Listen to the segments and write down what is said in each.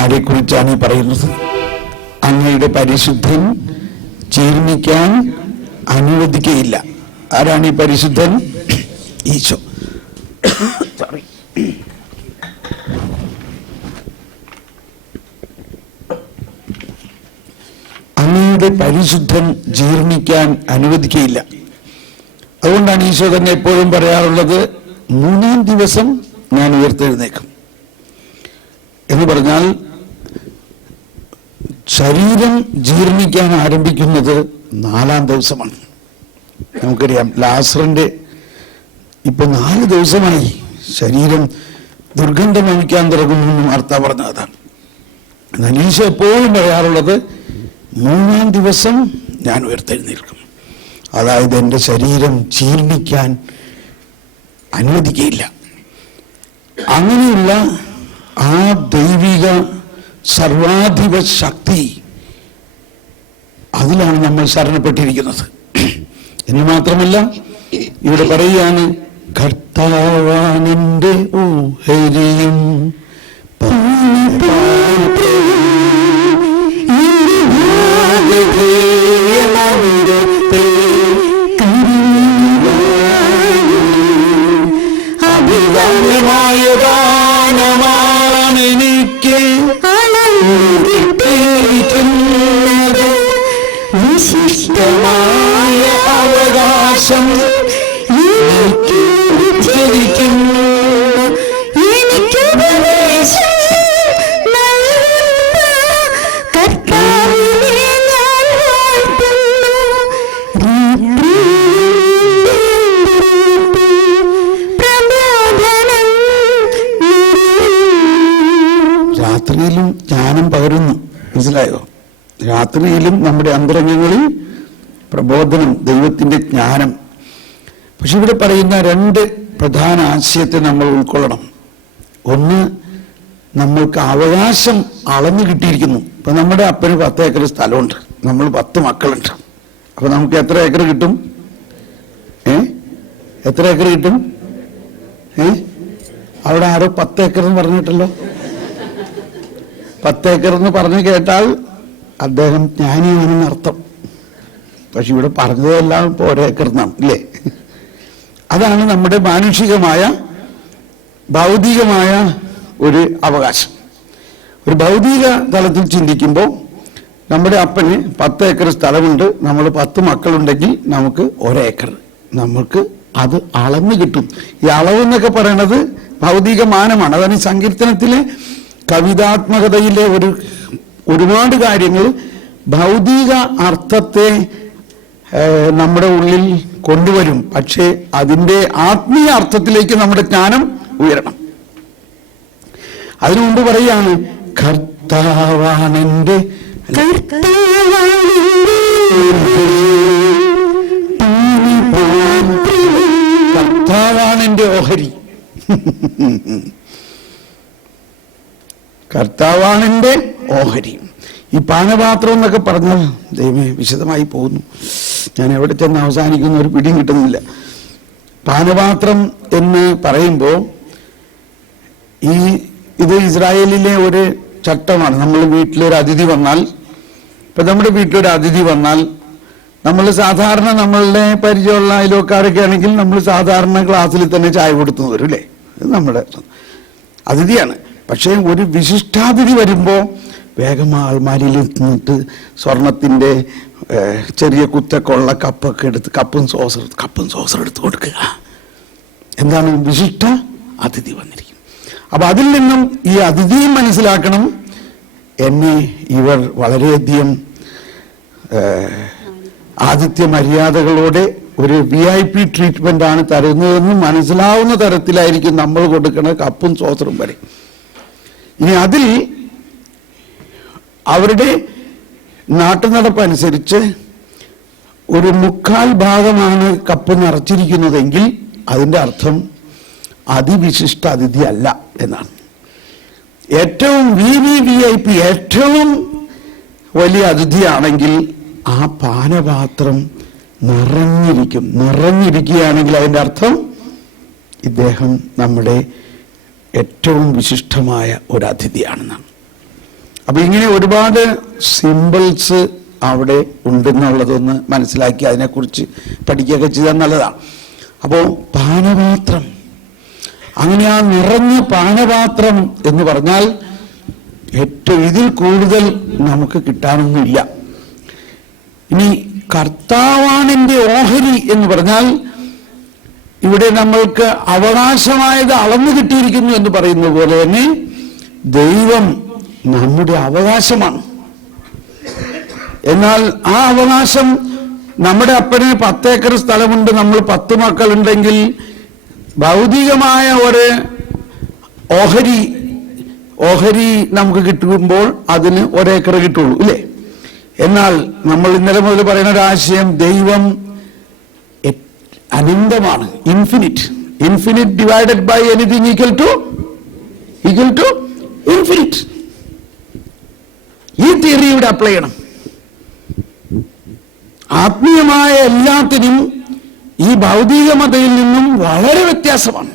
ആരെക്കുറിച്ചാണ് ഈ പറയുന്നത്? അങ്ങയുടെ പരിശുദ്ധൻ ജീർണിക്കാൻ അനുവദിക്കയില്ല. ആരാണ് ഈ പരിശുദ്ധൻ? ഈശോ. അങ്ങയുടെ പരിശുദ്ധൻ ജീർണിക്കാൻ അനുവദിക്കയില്ല. അതുകൊണ്ടാണ് ഈശോ തന്നെ എപ്പോഴും പറയാറുള്ളത്, 3-ാം ദിവസം ഞാൻ ഉയർത്തെഴുന്നേക്കും എന്ന് പറഞ്ഞാൽ ശരീരം ജീർണിക്കാൻ ആരംഭിക്കുന്നത് 4-ാം ദിവസമാണ്. നമുക്കറിയാം, ലാസറിന്റെ ഇപ്പൊ 4 ദിവസമായി ശരീരം ദുർഗന്ധം വമിക്കാൻ തുടങ്ങുമെന്ന് വാർത്ത പറഞ്ഞ അതാണ്. എന്നാൽ ഈശോ എപ്പോഴും പറയാറുള്ളത് 3-ാം ദിവസം ഞാൻ ഉയർത്തെഴുന്നേൽക്കും. അതായത് എൻ്റെ ശരീരം ജീർണിക്കാൻ അനുവദിക്കയില്ല. അങ്ങനെയുള്ള ആ ദൈവിക സർവാധിപ ശക്തി, അതിലാണ് നമ്മൾ ശരണപ്പെട്ടിരിക്കുന്നത് എന്ന് മാത്രമല്ല, ഇവിടെ പറയുകയാണ്, കർത്താവാണെന്റെ ഓഹരിയും എനിക്ക് വിശിഷ്ടമായ അവകാശം രാത്രിയിലും ജ്ഞാനം പകരുന്നു. മനസ്സിലായോ? രാത്രിയിലും നമ്മുടെ അന്തരംഗങ്ങളിൽ പ്രബോധനം, ദൈവത്തിന്റെ ജ്ഞാനം. പക്ഷെ ഇവിടെ പറയുന്ന 2 പ്രധാന ആശയത്തെ നമ്മൾ ഉൾക്കൊള്ളണം. ഒന്ന്, നമ്മൾക്ക് അവകാശം അളന്നു കിട്ടിയിരിക്കുന്നു. ഇപ്പൊ നമ്മുടെ അപ്പന് 10 ഏക്കർ സ്ഥലമുണ്ട്, നമ്മൾ 10 മക്കളുണ്ട്. അപ്പൊ നമുക്ക് എത്ര ഏക്കർ കിട്ടും? എത്ര ഏക്കർ കിട്ടും? അവിടെ ആരോ 10 ഏക്കർ എന്ന് പറഞ്ഞിട്ടല്ലോ. 10 ഏക്കർ എന്ന് പറഞ്ഞു കേട്ടാൽ അദ്ദേഹം ജ്ഞാനിയാണെന്ന് അർത്ഥം. പക്ഷെ ഇവിടെ പറഞ്ഞതെല്ലാം ഇപ്പോൾ 1 ഏക്കർ എന്നാണ്, ഇല്ലേ? അതാണ് നമ്മുടെ മാനുഷികമായ ഭൗതികമായ ഒരു അവകാശം. ഒരു ഭൗതിക തലത്തിൽ ചിന്തിക്കുമ്പോൾ നമ്മുടെ അപ്പന് 10 ഏക്കർ സ്ഥലമുണ്ട്, നമ്മൾ 10 മക്കളുണ്ടെങ്കിൽ നമുക്ക് 1 ഏക്കർ, നമുക്ക് അത് അളന്ന് കിട്ടും. ഈ അളവെന്നൊക്കെ പറയണത് ഭൗതിക മാനമാണ്. അതാണ് സങ്കീർത്തനത്തിലെ കവിതാത്മകതയിലെ ഒരുപാട് കാര്യങ്ങൾ ഭൗതിക അർത്ഥത്തെ നമ്മുടെ ഉള്ളിൽ കൊണ്ടുവരും. പക്ഷേ അതിൻ്റെ ആത്മീയ അർത്ഥത്തിലേക്ക് നമ്മുടെ ജ്ഞാനം ഉയരണം. അതിനു മുമ്പ് പറയാണ്, കർത്താവാണെന്റെ കർത്താവാണെന്റെ ഓഹരി. കർത്താവാണെന്റെ ഓഹരി. ഈ പാനപാത്രം എന്നൊക്കെ പറഞ്ഞാൽ ദൈവമേ വിശദമായി പോകുന്നു, ഞാൻ എവിടെ ചെന്ന് അവസാനിക്കുന്ന ഒരു പിടിയും കിട്ടുന്നില്ല. പാനപാത്രം എന്ന് പറയുമ്പോൾ ഇത് ഇസ്രായേലിലെ ഒരു ചട്ടമാണ്. നമ്മൾ വീട്ടിലൊരു അതിഥി വന്നാൽ, ഇപ്പം നമ്മുടെ വീട്ടിലൊരു അതിഥി വന്നാൽ നമ്മൾ സാധാരണ നമ്മളുടെ പരിചയമുള്ള അയൽവക്കാരൊക്കെ ആണെങ്കിൽ നമ്മൾ സാധാരണ ഗ്ലാസ്സിൽ തന്നെ ചായ കൊടുത്തു വരും, അല്ലേ? ഇത് നമ്മുടെ അതിഥിയാണ്. പക്ഷേ ഒരു വിശിഷ്ടാതിഥി വരുമ്പോൾ വേഗം ആൾമാരിയിൽ നിന്നിട്ട് സ്വർണത്തിൻ്റെ ചെറിയ കുത്തൊക്കെയുള്ള കപ്പൊക്കെ എടുത്ത് കപ്പും സോസർ എടുത്ത് കൊടുക്കുക. എന്താണ്? വിശിഷ്ട അതിഥി വന്നിരിക്കും. അപ്പൊ അതിൽ നിന്നും ഈ അതിഥിയും മനസ്സിലാക്കണം, എന്നെ ഇവർ വളരെയധികം ആതിഥ്യ മര്യാദകളോടെ ഒരു VIP ട്രീറ്റ്മെന്റ് ആണ് തരുന്നതെന്ന് മനസ്സിലാവുന്ന തരത്തിലായിരിക്കും നമ്മൾ കൊടുക്കുന്ന കപ്പും സോസറും വരെ. ഇനി അതിൽ അവരുടെ നാട്ടുനടപ്പനുസരിച്ച് ഒരു 1/4 ഭാഗമാണ് കപ്പ് നിറച്ചിരിക്കുന്നതെങ്കിൽ അതിൻ്റെ അർത്ഥം അതിവിശിഷ്ട അതിഥി അല്ല എന്നാണ്. ഏറ്റവും VIP ഏറ്റവും വലിയ അതിഥിയാണെങ്കിൽ ആ പാനപാത്രം നിറഞ്ഞിരിക്കുകയാണെങ്കിൽ അതിൻ്റെ അർത്ഥം ഇദ്ദേഹം നമ്മുടെ ഏറ്റവും വിശിഷ്ടമായ ഒരു അതിഥിയാണെന്നാണ്. അപ്പൊ ഇങ്ങനെ ഒരുപാട് സിമ്പിൾസ് അവിടെ ഉണ്ടെന്നുള്ളതൊന്ന് മനസ്സിലാക്കി അതിനെക്കുറിച്ച് പഠിക്കുകയൊക്കെ ചെയ്താൽ നല്ലതാണ്. അപ്പോൾ പാനപാത്രം, അങ്ങനെ ആ നിറഞ്ഞ പാനപാത്രം എന്ന് പറഞ്ഞാൽ ഏറ്റവും ഇതിൽ കൂടുതൽ നമുക്ക് കിട്ടാനൊന്നുമില്ല. ഇനി കർത്താവാണെന്റെ ഓഹരി എന്ന് പറഞ്ഞാൽ ഇവിടെ നമ്മൾക്ക് അവകാശമായത് അളന്നു കിട്ടിയിരിക്കുന്നു എന്ന് പറയുന്നത് പോലെ തന്നെ ദൈവം നമ്മുടെ അവകാശമാണ്. എന്നാൽ ആ അവകാശം, നമ്മുടെ അപ്പന് 10 ഏക്കർ സ്ഥലമുണ്ട്, നമ്മൾ 10 മക്കളുണ്ടെങ്കിൽ ഭൗതികമായ ഒരു ഓഹരി നമുക്ക് കിട്ടുമ്പോൾ അതിന് 1 ഏക്കർ കിട്ടുള്ളൂ, ഇല്ലേ? എന്നാൽ നമ്മൾ ഇന്നലെ മുതൽ പറയുന്ന ഒരു ആശയം, ദൈവം അനന്തമാണ്, infinite divided by anything equal to infinite. ഈ തിയറി ഇവിടെ അപ്ലൈ ചെയ്യണം. ആത്മീയമായ എല്ലാത്തിനും ഈ ഭൗതികമതയിൽ നിന്നും വളരെ വ്യത്യാസമാണ്.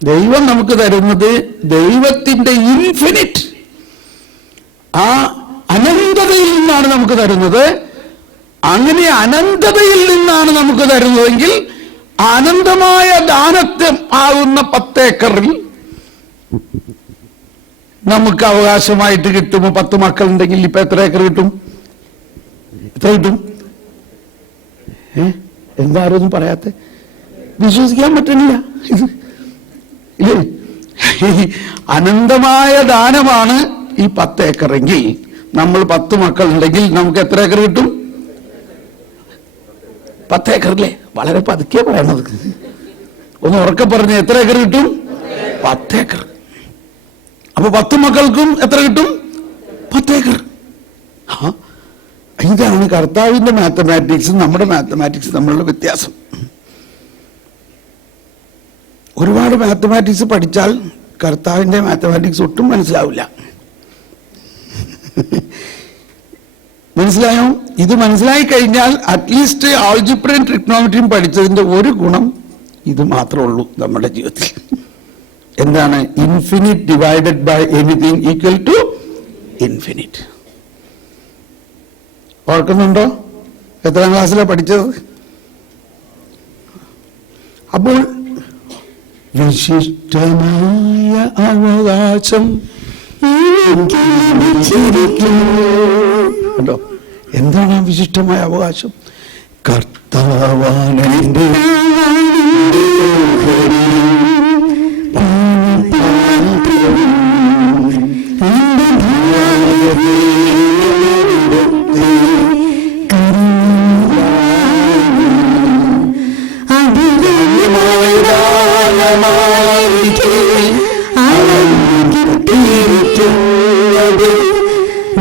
ദൈവം നമുക്ക് തരുന്നത് ദൈവത്തിന്റെ ഇൻഫിനിറ്റ്, ആ അനന്തതയിൽ നിന്നാണ് നമുക്ക് തരുന്നത്. അങ്ങനെ അനന്തതയിൽ നിന്നാണ് നമുക്ക് തരുന്നതെങ്കിൽ അനന്തമായ ദാനത്തെ ആകുന്ന 10 ഏക്കറിൽ നമുക്ക് അവകാശമായിട്ട് കിട്ടുമ്പോൾ 10 മക്കളുണ്ടെങ്കിൽ ഇപ്പൊ എത്ര ഏക്കർ കിട്ടും? എത്ര കിട്ടും? എന്താരും പറയാത്ത? വിശ്വസിക്കാൻ പറ്റുന്നില്ല. ഇല്ലേ? അനന്തമായ ദാനമാണ് ഈ 10 ഏക്കറെങ്കിൽ നമ്മൾ 10 മക്കളുണ്ടെങ്കിൽ നമുക്ക് എത്ര ഏക്കർ കിട്ടും? 10 ഏക്കറില്ലേ? വളരെ പതുക്കെ പറയണത്, ഒന്ന് ഉറക്കെ പറഞ്ഞ് എത്ര ഏക്കർ കിട്ടും? 10 ഏക്കർ. അപ്പൊ 10 മക്കൾക്കും എത്ര കിട്ടും? 10 ഏക്കർ. ഇതാണ് കർത്താവിന്റെ മാത്തമാറ്റിക്സും നമ്മുടെ മാത്തമാറ്റിക്സും തമ്മിലുള്ള വ്യത്യാസം. ഒരുപാട് മാത്തമാറ്റിക്സ് പഠിച്ചാൽ കർത്താവിൻ്റെ മാത്തമാറ്റിക്സ് ഒട്ടും മനസ്സിലാവില്ല. മനസ്സിലായോ? ഇത് മനസ്സിലായി കഴിഞ്ഞാൽ അറ്റ്ലീസ്റ്റ് ആൾജിബ്രയും ട്രിഗ്നോമെട്രിയും പഠിച്ചതിൻ്റെ ഒരു ഗുണം ഇത് മാത്രമേ ഉള്ളൂ നമ്മുടെ ജീവിതത്തിൽ. എന്താണ്? Infinite divided by anything equal to infinite. ഓർക്കുന്നുണ്ടോ? എത്രാം ക്ലാസ്സിലാണ് പഠിച്ചത്? അപ്പോൾ വിശിഷ്ടമായ അവകാശം കണ്ടോ? എന്താണ് വിശിഷ്ടമായ അവകാശം? കർത്താവാണെന്റെ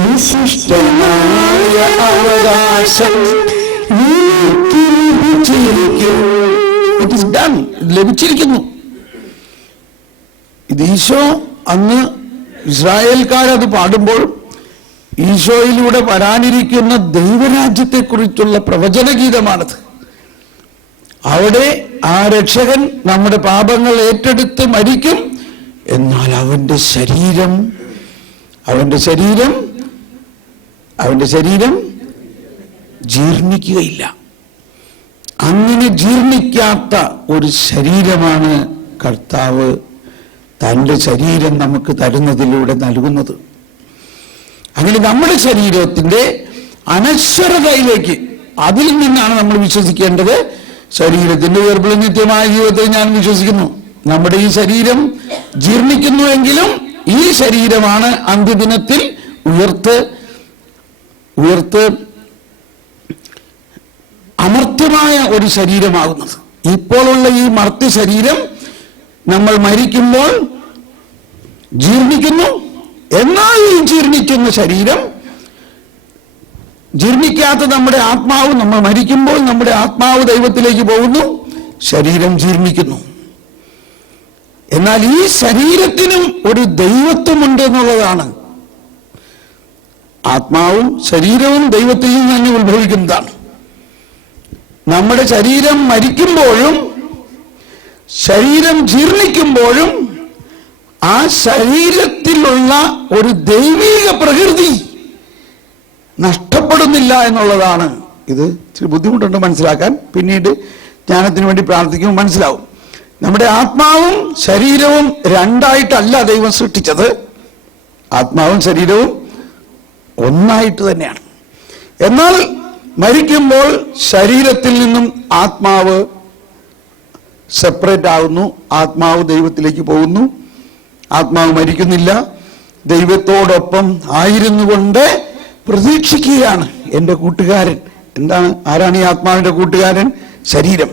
വിശിഷ്ടമായ അവകാശം ലഭിച്ചിരിക്കുന്നു. ഇത് ഈശോ അന്ന് ഇസ്രായേൽക്കാരത് പാടുമ്പോൾ ഈശോയിലൂടെ വരാനിരിക്കുന്ന ദൈവരാജ്യത്തെക്കുറിച്ചുള്ള പ്രവചനഗീതമാണത്. അവിടെ ആ രക്ഷകൻ നമ്മുടെ പാപങ്ങൾ ഏറ്റെടുത്ത് മരിക്കും, എന്നാൽ അവന്റെ ശരീരം ജീർണിക്കുകയില്ല. അങ്ങനെ ജീർണിക്കാത്ത ഒരു ശരീരമാണ് കർത്താവ് തൻ്റെ ശരീരം നമുക്ക് തരുന്നതിലൂടെ നൽകുന്നത്. അങ്ങനെ നമ്മുടെ ശരീരത്തിൻ്റെ അനശ്വരതയിലേക്ക്, അതിൽ നിന്നാണ് നമ്മൾ വിശ്വസിക്കേണ്ടത്. ശരീരത്തിന്റെ ഉയർപ്പിൽ നിത്യമായ ജീവിതത്തിൽ ഞാൻ വിശ്വസിക്കുന്നു. നമ്മുടെ ഈ ശരീരം ജീർണിക്കുന്നുവെങ്കിലും ഈ ശരീരമാണ് അന്ത്യദിനത്തിൽ ഉയർത്ത് അമർത്യമായ ഒരു ശരീരമാകുന്നത്. ഇപ്പോഴുള്ള ഈ മർത്യ ശരീരം നമ്മൾ മരിക്കുമ്പോൾ ജീർണിക്കുന്നു. എന്നാൽ ഈ ജീർണിക്കുന്ന ശരീരം, ജീർണിക്കാത്ത നമ്മുടെ ആത്മാവ്, നമ്മൾ മരിക്കുമ്പോൾ നമ്മുടെ ആത്മാവ് ദൈവത്തിലേക്ക് പോകുന്നു, ശരീരം ജീർണിക്കുന്നു. എന്നാൽ ഈ ശരീരത്തിനും ഒരു ദൈവത്വമുണ്ട് എന്നുള്ളതാണ്. ആത്മാവും ശരീരവും ദൈവത്തിൽ നിന്ന് തന്നെ ഉത്ഭവിക്കുന്നതാണ്. നമ്മുടെ ശരീരം മരിക്കുമ്പോഴും ശരീരം ജീർണിക്കുമ്പോഴും ആ ശരീരത്തിലുള്ള ഒരു ദൈവിക പ്രകൃതി നഷ്ടപ്പെടുന്നില്ല എന്നുള്ളതാണ്. ഇത് ഇച്ചിരി ബുദ്ധിമുട്ടുണ്ട് മനസ്സിലാക്കാൻ. പിന്നീട് ജ്ഞാനത്തിന് വേണ്ടി പ്രാർത്ഥിക്കുമ്പോൾ മനസ്സിലാവും. നമ്മുടെ ആത്മാവും ശരീരവും രണ്ടായിട്ടല്ല ദൈവം സൃഷ്ടിച്ചത്. ആത്മാവും ശരീരവും ഒന്നായിട്ട് തന്നെയാണ്. എന്നാൽ മരിക്കുമ്പോൾ ശരീരത്തിൽ നിന്നും ആത്മാവ് സെപ്പറേറ്റ് ആകുന്നു. ആത്മാവ് ദൈവത്തിലേക്ക് പോകുന്നു. ആത്മാവ് മരിക്കുന്നില്ല, ദൈവത്തോടൊപ്പം ആയിരുന്നു കൊണ്ട് പ്രതീക്ഷിക്കുകയാണ്. എൻ്റെ കൂട്ടുകാരൻ എന്താണ്? ആരാണ് ഈ ആത്മാവിൻ്റെ കൂട്ടുകാരൻ? ശരീരം.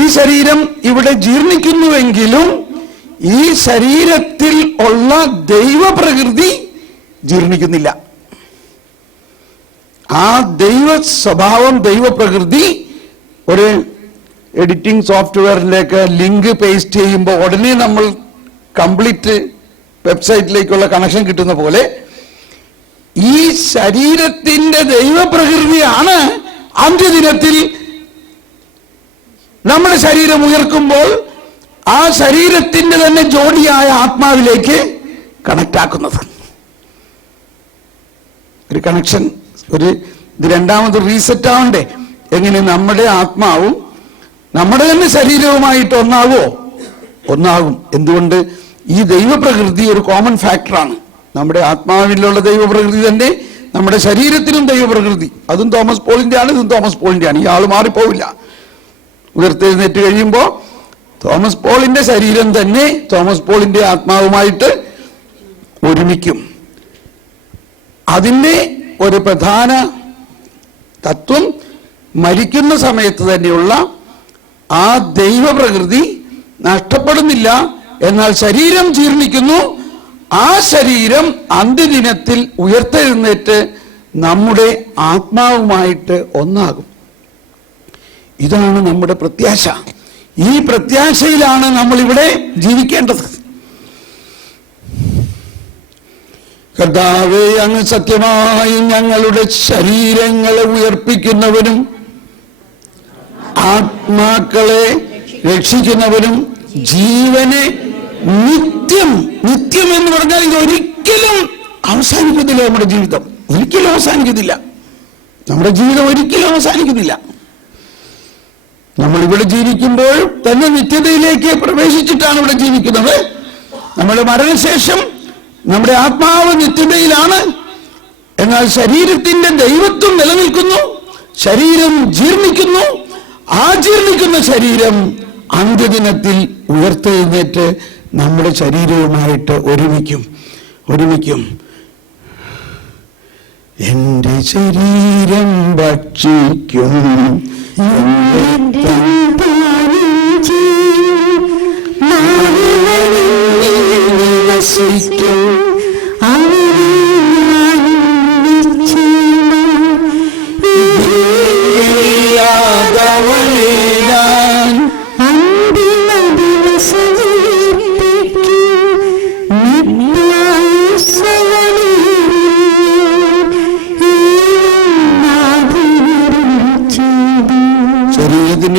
ഈ ശരീരം ഇവിടെ ജീർണിക്കുന്നുവെങ്കിലും ഈ ശരീരത്തിൽ ഉള്ള ദൈവപ്രകൃതി ജീർണിക്കുന്നില്ല. ആ ദൈവ സ്വഭാവം, ദൈവപ്രകൃതി ഒരു എഡിറ്റിംഗ് സോഫ്റ്റ്വെയറിലേക്ക് ലിങ്ക് പേസ്റ്റ് ചെയ്യുമ്പോൾ ഉടനെ നമ്മൾ കംപ്ലീറ്റ് വെബ്സൈറ്റിലേക്കുള്ള കണക്ഷൻ കിട്ടുന്ന പോലെ ഈ ശരീരത്തിന്റെ ദൈവപ്രകൃതിയാണ് അന്ത്യദിനത്തിൽ നമ്മുടെ ശരീരം ഉയർക്കുമ്പോൾ ആ ശരീരത്തിന്റെ തന്നെ ജോഡിയായ ആത്മാവിലേക്ക് കണക്ട് ആക്കുന്നത്. ഒരു കണക്ഷൻ, ഇത് രണ്ടാമത് റീസെറ്റ് ആവണ്ടേ? എങ്ങനെ? നമ്മുടെ ആത്മാവും നമ്മുടെ തന്നെ ശരീരവുമായിട്ട് ഒന്നാകും. എന്തുകൊണ്ട്? ഈ ദൈവപ്രകൃതി ഒരു കോമൺ ഫാക്ടറാണ്. നമ്മുടെ ആത്മാവിലുള്ള ദൈവപ്രകൃതി തന്നെ നമ്മുടെ ശരീരത്തിനും ദൈവപ്രകൃതി. അതും തോമസ് പോളിന്റെ ആണ്, ഇതും തോമസ് പോളിന്റെ ആണ്. ഈ ആൾ മാറിപ്പോവില്ല. ഉയർത്തെഴുന്നേറ്റ് കഴിയുമ്പോൾ തോമസ് പോളിന്റെ ശരീരം തന്നെ തോമസ് പോളിന്റെ ആത്മാവുമായിട്ട് ഒരുമിക്കും. അതിൻ്റെ ഒരു പ്രധാന തത്വം മരിക്കുന്ന സമയത്ത് തന്നെയുള്ള ആ ദൈവപ്രകൃതി നഷ്ടപ്പെടുന്നില്ല. എന്നാൽ ശരീരം ജീർണിക്കുന്നു. ആ ശരീരം അന്ത്യദിനത്തിൽ ഉയർത്തെഴുന്നേറ്റ് നമ്മുടെ ആത്മാവുമായിട്ട് ഒന്നാകും. ഇതാണ് നമ്മുടെ പ്രത്യാശ. ഈ പ്രത്യാശയിലാണ് നമ്മൾ ഇവിടെ ജീവിക്കേണ്ടത്. കർത്താവേ, അങ്ങ് സത്യമായി ഞങ്ങളുടെ ശരീരങ്ങളെ ഉയർപ്പിക്കുന്നവനും ആത്മാക്കളെ രക്ഷിക്കുന്നവനും ജീവനെ നിത്യം എന്ന് പറഞ്ഞാൽ ഇത് ഒരിക്കലും അവസാനിക്കുന്നില്ല. നമ്മുടെ ജീവിതം ഒരിക്കലും അവസാനിക്കുന്നില്ല. നമ്മുടെ ജീവിതം ഒരിക്കലും അവസാനിക്കുന്നില്ല. നമ്മൾ ഇവിടെ ജീവിക്കുമ്പോൾ തന്നെ നിത്യതയിലേക്ക് പ്രവേശിച്ചിട്ടാണ് ഇവിടെ ജീവിക്കുന്നത്. നമ്മുടെ മരണശേഷം നമ്മുടെ ആത്മാവ് നിത്യതയിലാണ്. എന്നാൽ ശരീരത്തിന്റെ ദൈവത്വം നിലനിൽക്കുന്നു. ശരീരം ജീർണിക്കുന്നു. ആ ജീർണിക്കുന്ന ശരീരം അന്ത്യദിനത്തിൽ ഉയർത്തെഴുന്നേറ്റ് നമ്മുടെ ശരീരവുമായിട്ട് ഒരുമിക്കും. എന്റെ ശരീരം ഭക്ഷിക്കും,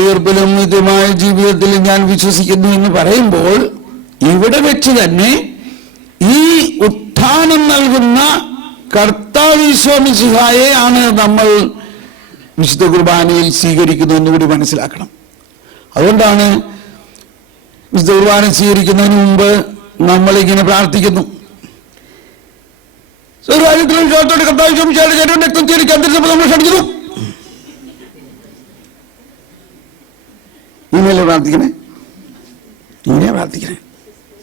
ഉയർപ്പിലും ഇതുമായ ജീവിതത്തിൽ ഞാൻ വിശ്വസിക്കുന്നു എന്ന് പറയുമ്പോൾ ഇവിടെ വെച്ച് തന്നെ ഈ ഉത്ഥാനം നൽകുന്ന കർത്താവ് ഈശോ മിശിഹായെ ആണ് നമ്മൾ വിശുദ്ധ കുർബാനയിൽ സ്വീകരിക്കുന്നു എന്നുകൂടി മനസ്സിലാക്കണം. അതുകൊണ്ടാണ് വിശുദ്ധ കുർബാന സ്വീകരിക്കുന്നതിന് മുമ്പ് നമ്മളിങ്ങനെ പ്രാർത്ഥിക്കുന്നു. കർത്താവ് ഈശോ മിശിഹായുടെ ശരീരം രക്തം ചേരിക്കാൻ നമ്മൾ ക്ഷണിക്കുന്നു. ഇങ്ങനെയല്ലേ പ്രാർത്ഥിക്കണേ? ഇങ്ങനെയാ പ്രാർത്ഥിക്കണേ.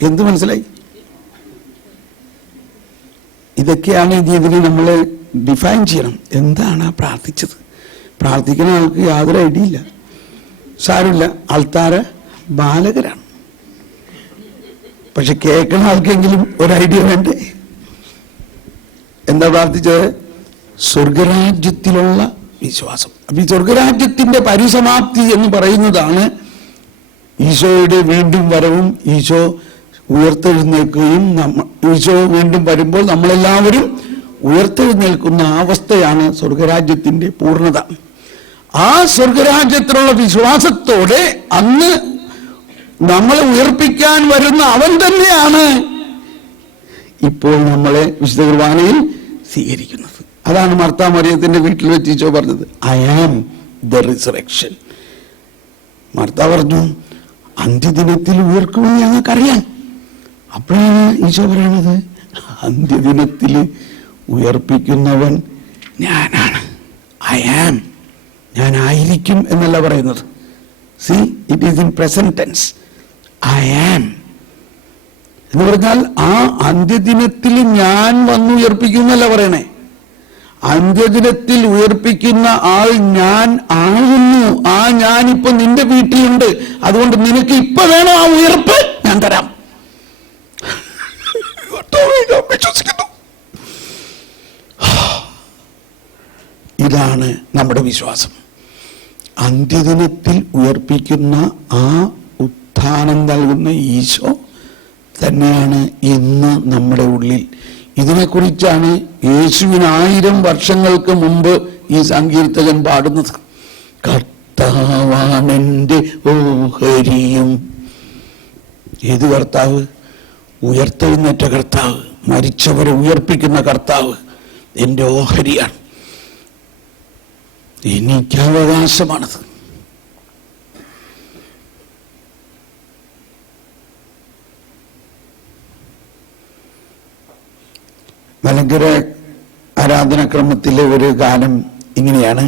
എന്ത് മനസ്സിലായി? ഇതൊക്കെയാണ് ഇതിനെ നമ്മൾ ഡിഫൈൻ ചെയ്യണം. എന്താണ് പ്രാർത്ഥിച്ചത്? പ്രാർത്ഥിക്കുന്ന ആൾക്ക് യാതൊരു ഐഡിയ ഇല്ല. സാരമില്ല, ആൾത്താര ബാലകരാണ്. പക്ഷെ കേൾക്കുന്ന ആൾക്കെങ്കിലും ഒരു ഐഡിയ വേണ്ടേ? എന്താ പ്രാർത്ഥിച്ചത്? സ്വർഗരാജ്യത്തിലുള്ള വിശ്വാസം. അപ്പൊ ഈ സ്വർഗരാജ്യത്തിന്റെ പരിസമാപ്തി എന്ന് പറയുന്നതാണ് ഈശോയുടെ വീണ്ടും വരവും. ഈശോ ഉയർത്തെഴുന്നേൽക്കുകയും ഈശോ വീണ്ടും വരുമ്പോൾ നമ്മളെല്ലാവരും ഉയർത്തെഴുന്നേൽക്കുന്ന അവസ്ഥയാണ് സ്വർഗരാജ്യത്തിന്റെ പൂർണ്ണത. ആ സ്വർഗരാജ്യത്തിലുള്ള വിശ്വാസത്തോടെ അന്ന് നമ്മളെ ഉയർപ്പിക്കാൻ വരുന്ന അവൻ തന്നെയാണ് ഇപ്പോൾ നമ്മളെ വിശുദ്ധ കുർബാനയിൽ സ്വീകരിക്കുന്നത്. അതാണ് മാർത്താ മറിയത്തിന്റെ വീട്ടിൽ വെച്ച് ഈശോ പറഞ്ഞത്, I am the resurrection. Martha പറഞ്ഞു, അന്ത്യദിനത്തിൽ ഉയർക്കുമെന്ന് ഞങ്ങൾക്കറിയാം. അപ്പോഴാണ് ഈശോ പറയുന്നത്, അന്ത്യദിനത്തിൽ ഉയർപ്പിക്കുന്നവൻ ഞാനാണ്. ഐ ആം, ഞാനായിരിക്കും എന്നല്ല പറയുന്നത്. See, it is in present tense. I am എന്ന് പറഞ്ഞാൽ ആ അന്ത്യദിനത്തിൽ ഞാൻ വന്ന് ഉയർപ്പിക്കുന്നല്ല പറയണേ. അന്ത്യദിനത്തിൽ ഉയർപ്പിക്കുന്ന ആൾ ഞാൻ ആകുന്നു. ആ ഞാനിപ്പോ നിന്റെ വീട്ടിലുണ്ട്. അതുകൊണ്ട് നിനക്ക് ഇപ്പൊ വേണോ ആ ഉയർപ്പ്? ഞാൻ തരാം. വിശ്വസിക്കുന്നു. ഇതാണ് നമ്മുടെ വിശ്വാസം. അന്ത്യദിനത്തിൽ ഉയർപ്പിക്കുന്ന ആ ഉത്ഥാനം നൽകുന്ന ഈശോ തന്നെയാണ് ഇന്ന് നമ്മുടെ ഉള്ളിൽ. ഇതിനെക്കുറിച്ചാണ് യേശുവിന് 1000 വർഷങ്ങൾക്ക് മുമ്പ് ഈ സങ്കീർത്തകൻ പാടുന്നത്. കർത്താവാണെന്റെ ഓഹരിയും. ഏത് കർത്താവ്? ഉയർത്തെഴുന്നേറ്റ കർത്താവ്, മരിച്ചവരെ ഉയർപ്പിക്കുന്ന കർത്താവ് എൻ്റെ ഓഹരിയാണ്, എനിക്ക് അവകാശമാണത്. മലങ്കര ആരാധനാക്രമത്തിലെ ഒരു ഗാനം ഇങ്ങനെയാണ്: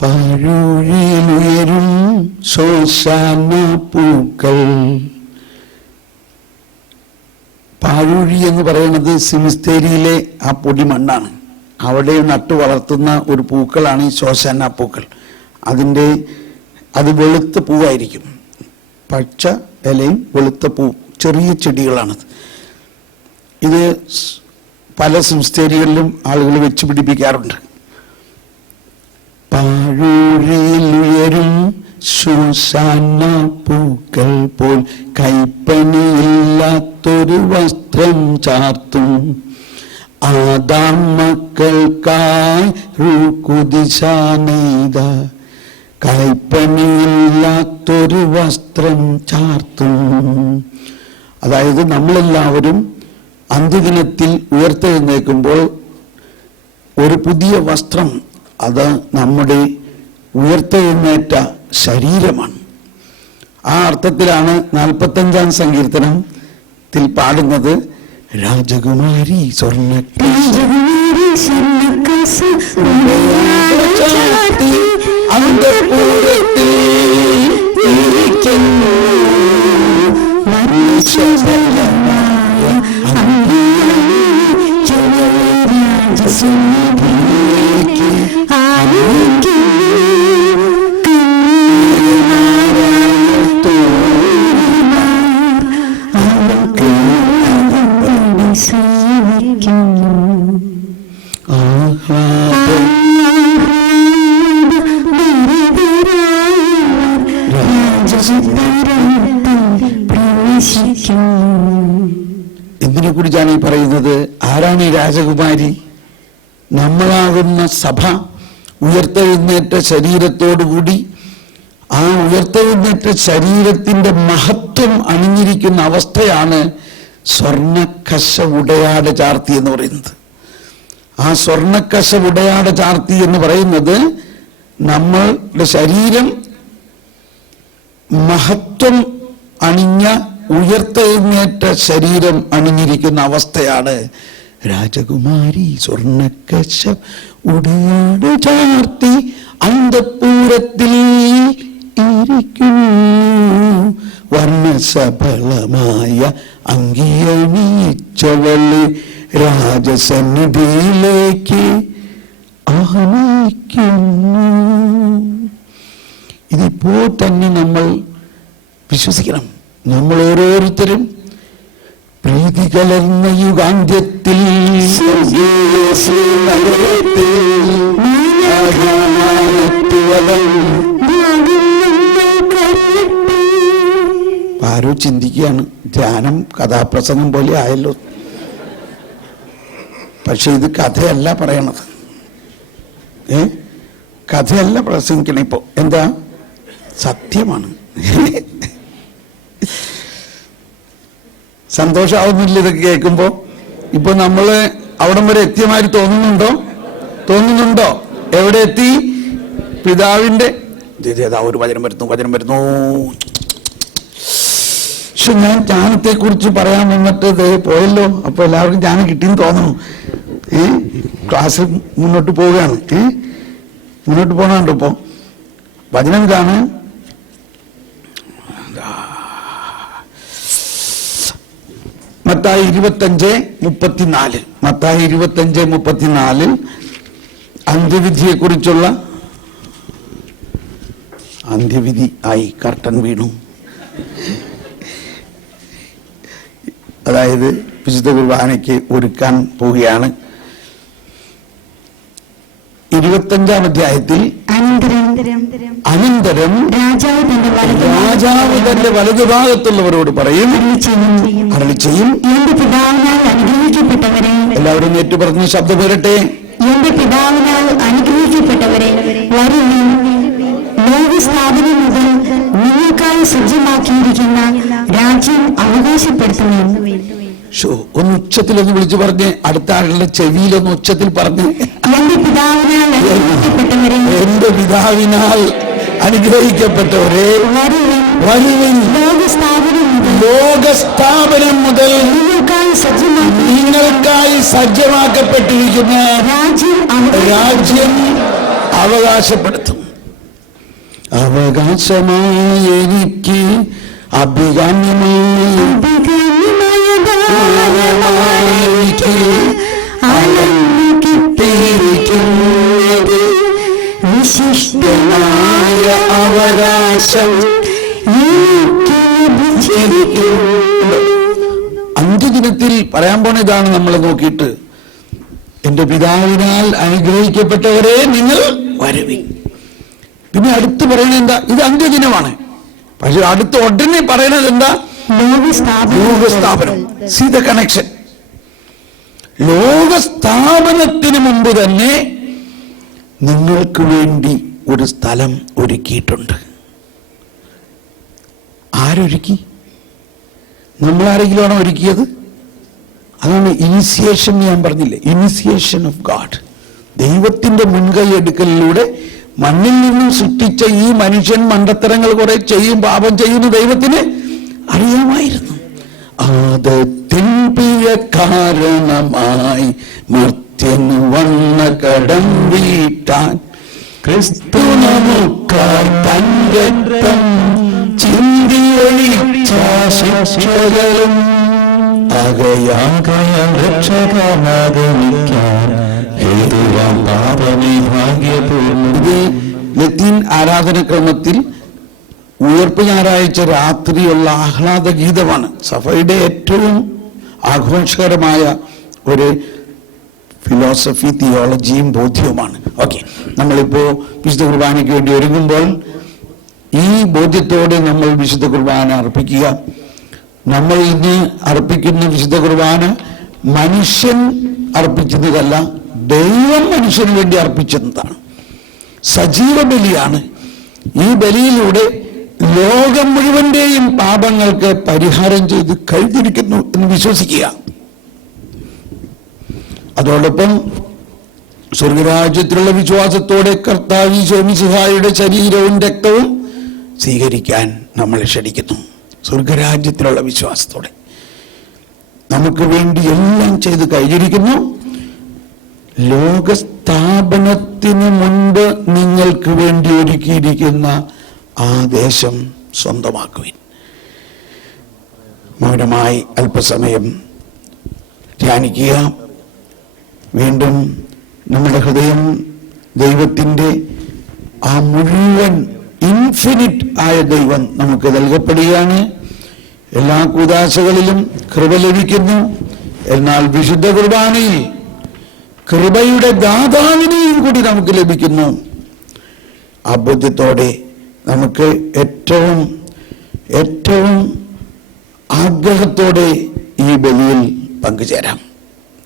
പാഴൂഴിയിലുയരും ശോശാന പൂക്കൾ. പാഴൂഴി എന്ന് പറയുന്നത് സിമിസ്തേരിയിലെ ആ പൊടിമണ്ണാണ്. അവിടെ നട്ടു വളർത്തുന്ന ഒരു പൂക്കളാണ് ഈ ശോശാന പൂക്കൾ. അത് വെളുത്ത പൂവായിരിക്കും. പച്ച ഇലയും വെളുത്ത പൂ, ചെറിയ ചെടികളാണത്. ഇത് പല സംസ്ഥേരികളിലും ആളുകൾ വെച്ച് പിടിപ്പിക്കാറുണ്ട്. പാഴൂഴിയിൽ ഉയരും ശോശാന പൂക്കൾ പോൽ കൈപ്പണിയില്ലാത്തൊരു വസ്ത്രം ചാർത്തും. ആദാം മക്കൾക്കായി കുദിശ നെയ്ത കൈപ്പണിയില്ലാത്തൊരു വസ്ത്രം ചാർത്തും. അതായത് നമ്മളെല്ലാവരും അന്ത്യദിനത്തിൽ ഉയർത്തെഴുന്നേൽക്കുമ്പോൾ ഒരു പുതിയ വസ്ത്രം, അത് നമ്മുടെ ഉയർത്തെഴുന്നേറ്റ ശരീരമാണ്. ആ അർത്ഥത്തിലാണ് 45-ാം സങ്കീർത്തനത്തിൽ പാടുന്നത്, രാജകുമാരി എന്തിനെ കുറിച്ചാണ് ഈ പറയുന്നത്? ആരാണ് ഈ രാജകുമാരി? നമ്മളാകുന്ന സഭ ഉയർത്തെഴുന്നേറ്റ ശരീരത്തോടുകൂടി ആ ഉയർത്തെഴുന്നേറ്റ ശരീരത്തിന്റെ മഹത്വം അണിഞ്ഞിരിക്കുന്ന അവസ്ഥയാണ് സ്വർണ്ണക്കശ ഉടയാട ചാർത്തി എന്ന് പറയുന്നത്. ആ സ്വർണ്ണക്കശ ഉടയാട ചാർത്തി എന്ന് പറയുന്നത് നമ്മളുടെ ശരീരം മഹത്വം അണിഞ്ഞ ഉയർത്തെഴുന്നേറ്റ ശരീരം അണിഞ്ഞിരിക്കുന്ന അവസ്ഥയാണ്. രാജകുമാരി സ്വർണ്ണക്കശ ഉടയാട് ചാർത്തി അന്തഃപുരത്തിൽ ഇരിക്കുന്നു, വർണ്ണസഫലമായ അങ്കിയണിയിച്ചവളെ രാജസന്നിധിയിലേക്ക് ആനയിക്കുന്നു. ഇതിപ്പോൾ തന്നെ നമ്മൾ വിശ്വസിക്കണം. നമ്മൾ ഓരോരുത്തരും പ്രീതി കലർന്ന യുഗാന്ത്യത്തിൽ ആരോ ചിന്തിക്കുകയാണ്, ധ്യാനം കഥാപ്രസംഗം പോലെ ആയല്ലോ. പക്ഷെ ഇത് കഥയല്ല പറയണത്, കഥയല്ല പ്രസംഗിക്കണം. ഇപ്പോ എന്താ? സത്യമാണ്. സന്തോഷമാവുന്നില്ല ഇതൊക്കെ കേൾക്കുമ്പോ? ഇപ്പൊ നമ്മള് അവിടം വരെ എത്തിയമാതിരി തോന്നുന്നുണ്ടോ? എവിടെ എത്തി? പിതാവിന്റെ ഒരു വചനം വരുന്നു. പക്ഷെ ഞാൻ ജ്ഞാനത്തെ കുറിച്ച് പറയാൻ വന്നിട്ട് പോയല്ലോ. അപ്പൊ എല്ലാവർക്കും ജ്ഞാനം കിട്ടിയെന്ന് തോന്നുന്നു. ക്ലാസ് മുന്നോട്ട് പോവുകയാണ്. മുന്നോട്ട് പോകണുണ്ടോ? ഇപ്പൊ വചനം ഇതാണ്, മത്തായി 25:34. മത്തായി 25:34 അന്ത്യവിധിയെ കുറിച്ചുള്ള അന്ത്യവിധി ആയി കർട്ടൻ വീണു. അതായത് വിശുദ്ധ കുർബാനയ്ക്ക് ഒരുക്കാൻ പോവുകയാണ്. 25-ാം അധ്യായത്തിൽ അനന്തരം രാജാവ് തന്റെ വലതുഭാഗത്തുള്ളവരോട് പറയും, അരുളി ചെയ്യും, എന്റെ പിതാവിനാൽ അനുഗ്രഹിക്കപ്പെട്ടവരെ, എല്ലാവരും ഏറ്റുപറഞ്ഞ് ശബ്ദം വരട്ടെ, എന്റെ പിതാവിനാൽ അനുഗ്രഹിക്കപ്പെട്ടവരെ, വരുവിൻ, ലോകസ്ഥാപനം മുതൽ നിങ്ങൾക്കായി സജ്ജമാക്കിയിരിക്കുന്ന രാജ്യം അവകാശപ്പെടുത്തുന്നു. ഒന്ന് ഉച്ചത്തിലൊന്ന് വിളിച്ചു പറഞ്ഞ്, അടുത്ത ആളുടെ ചെവിയിലൊന്ന് ഉച്ചത്തിൽ പറഞ്ഞ്, എന്റെ പിതാവിനാൽ അനുഗ്രഹിക്കപ്പെട്ടവരെ, എന്റെ പിതാവിനാൽ അനുഗ്രഹിക്കപ്പെട്ടവരെ, വരുവിൻ, ലോകസ്ഥാപനം മുതൽ നിങ്ങൾക്കായി സജ്ജമാക്കപ്പെട്ടിരിക്കുന്ന രാജ്യം അവകാശപ്പെടുത്തും. അവകാശമായി എനിക്ക് അഭികാമ്യമായി വിശിഷ്ടമായ അവകാശം അന്ത്യദിനത്തിൽ പറയാൻ പോണ ഇതാണ്. നമ്മൾ നോക്കിയിട്ട്, എന്റെ പിതാവിനാൽ അനുഗ്രഹിക്കപ്പെട്ടവരെ നിങ്ങൾ വരുവിൻ. ഇനി അടുത്ത് പറയുന്നത് എന്താ? ഇത് അന്ത്യദിനമാണ്. പക്ഷെ അടുത്ത് ഉടനെ പറയുന്നത് എന്താ? ലോകസ്ഥാപനം. See the connection. ലോകസ്ഥാപനത്തിന് മുമ്പ് തന്നെ നിങ്ങൾക്ക് വേണ്ടി ഒരു സ്ഥലം ഒരുക്കിയിട്ടുണ്ട്. ആരൊരുക്കി? നമ്മളാരെങ്കിലും ആണോ ഒരുക്കിയത്? അതാണ് ഇനിസിയേഷൻ. ഞാൻ പറഞ്ഞില്ലേ, ഇനിസിയേഷൻ ഓഫ് ഗാഡ്. ദൈവത്തിന്റെ മുൻകൈ എടുക്കലിലൂടെ മണ്ണിൽ നിന്നും സൃഷ്ടിച്ച ഈ മനുഷ്യൻ മണ്ടത്തരങ്ങൾ കുറെ ചെയ്യും, പാപം ചെയ്യുന്ന ദൈവത്തിന് അറിയാമായിരുന്നു. ആദത്തിൻ പ്രിയ കാരണമായി മർത്യന് വന്ന കടം വീട്ടാൻ ക്രിസ്തു നമുക്കായി തൻ രക്തം ചിന്തിയൊഴിച്ച ശിക്ഷകളും ആകയാകയാൽ രക്ഷകനാഗമിക്കാൻ ഹേതുവാം പാപമേ ഭാഗ്യപൂർണ്ണ. ഇത് ലത്തീൻ ആരാധനക്രമത്തിൽ ഉയർപ്പ് ഞായറാഴ്ച രാത്രിയുള്ള ആഹ്ലാദ ഗീതമാണ്. സഭയുടെ ഏറ്റവും ആഘോഷകരമായ ഒരു ഫിലോസഫി, തിയോളജിയും ബോധ്യവുമാണ്. ഓക്കെ, നമ്മളിപ്പോ വിശുദ്ധ കുർബാനയ്ക്ക് വേണ്ടി ഒരുങ്ങുമ്പോൾ ഈ ബോധ്യത്തോടെ നമ്മൾ വിശുദ്ധ കുർബാന അർപ്പിക്കുക. നമ്മൾ ഇന്ന് അർപ്പിക്കുന്ന വിശുദ്ധ കുർബാന മനുഷ്യൻ അർപ്പിച്ചതല്ല, ദൈവം മനുഷ്യന് വേണ്ടി അർപ്പിച്ചതാണ്. സജീവ ബലിയാണ്. ഈ ബലിയിലൂടെ ലോകം മുഴുവന്റെയും പാപങ്ങൾക്ക് പരിഹാരം ചെയ്ത് കഴിഞ്ഞിരിക്കുന്നു എന്ന് വിശ്വസിക്കുക. അതോടൊപ്പം സ്വർഗരാജ്യത്തിലുള്ള വിശ്വാസത്തോടെ കർത്താവ് ഈശോ മിശിഹായുടെ ശരീരവും രക്തവും സ്വീകരിക്കാൻ നമ്മളെ ക്ഷണിക്കുന്നു. സ്വർഗരാജ്യത്തിലുള്ള വിശ്വാസത്തോടെ നമുക്ക് വേണ്ടി എല്ലാം ചെയ്ത് കഴിഞ്ഞിരിക്കുന്നു. ലോകസ്ഥാപനത്തിന് മുൻപ് നിങ്ങൾക്ക് വേണ്ടി ഒരുക്കിയിരിക്കുന്ന ആ ദേശം സ്വന്തമാക്കുവിൻ. മൗനമായി അല്പസമയം ധ്യാനിക്കുക. വീണ്ടും നമ്മുടെ ഹൃദയം ദൈവത്തിൻ്റെ ആ മുഴുവൻ ഇൻഫിനിറ്റ് ആയ ദൈവം നമുക്ക് നൽകപ്പെടുകയാണ്. എല്ലാ കൂദാശകളിലും കൃപ ലഭിക്കുന്നു. എന്നാൽ വിശുദ്ധ കുർബാനയിൽ കൃപയുടെ ദാതാവിനെയും കൂടി നമുക്ക് ലഭിക്കുന്നു. ആ ബോധ്യത്തോടെ നമുക്ക് ഏറ്റവും ആഗ്രഹത്തോടെ ഈ ബലിയിൽ പങ്കുചേരാം.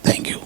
Thank you.